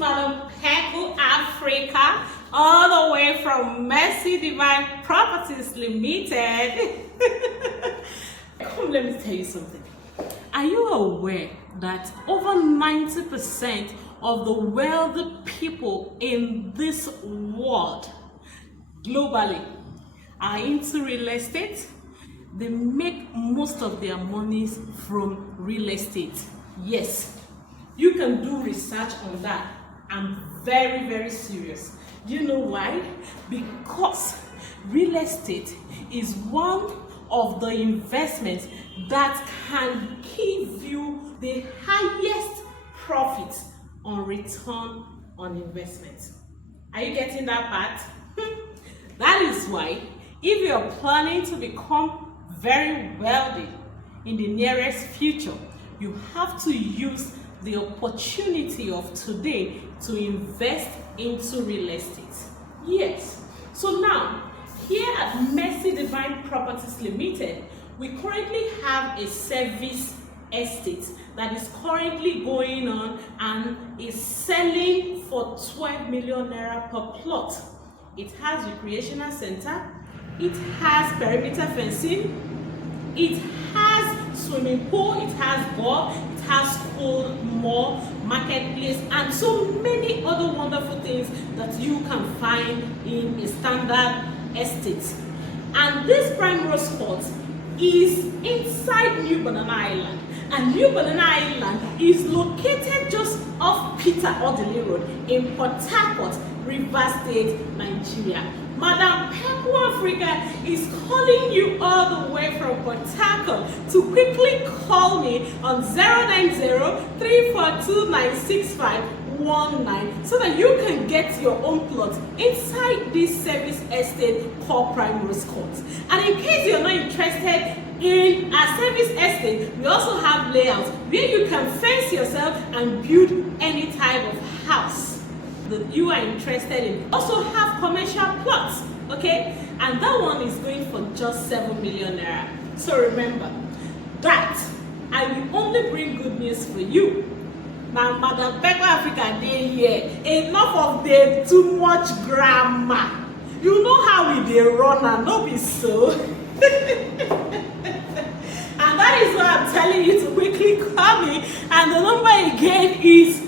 Madam Pekle, Africa, all the way from Mercy Divine Properties Limited. Come, let me tell you something. Are you aware that over 90% of the wealthy people in this world, globally, are into real estate? They make most of their monies from real estate. Yes, you can do research on that. I'm very, very serious. Do you know why? Because real estate is one of the investments that can give you the highest profit on return on investment. Are you getting that part? That is why, if you're planning to become very wealthy in the nearest future, you have to use the opportunity of today to invest into real estate. Yes. So now, here at Mercy Divine Properties Limited, we currently have a service estate that is currently going on and is selling for 12 million naira per plot. It has recreational center, it has perimeter fencing, it has swimming pool, it has golf, it has school, mall, marketplace, and so many other wonderful things that you can find in a standard estate. And this prime rose court is inside New Banana Island, and New Banana Island is located just off Peter Odili Road in Port Harcourt, Rivers State, Nigeria. Madam Pekle Africa is calling you all the way from Port Harcourt to quickly call me on 090-342-96519 so that you can get your own plot inside this service estate called Prime Rose Court. And in case you're not interested in our service estate, we also have layouts where you can fence yourself and build any type of house that you are interested in. Also have commercial plots, okay, and that one is going for just 7 million naira. So remember that I will only bring good news for you. Now, Madam Pekle Africa, they here enough of the too much grammar. You know how we dey run and no be so. And that is why I'm telling you to quickly call me, and the number again is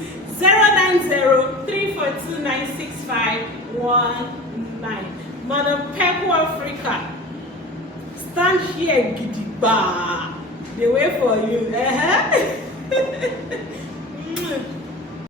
090-342-96519. Madam Pekle Africa, stand here gidigba. They wait for you.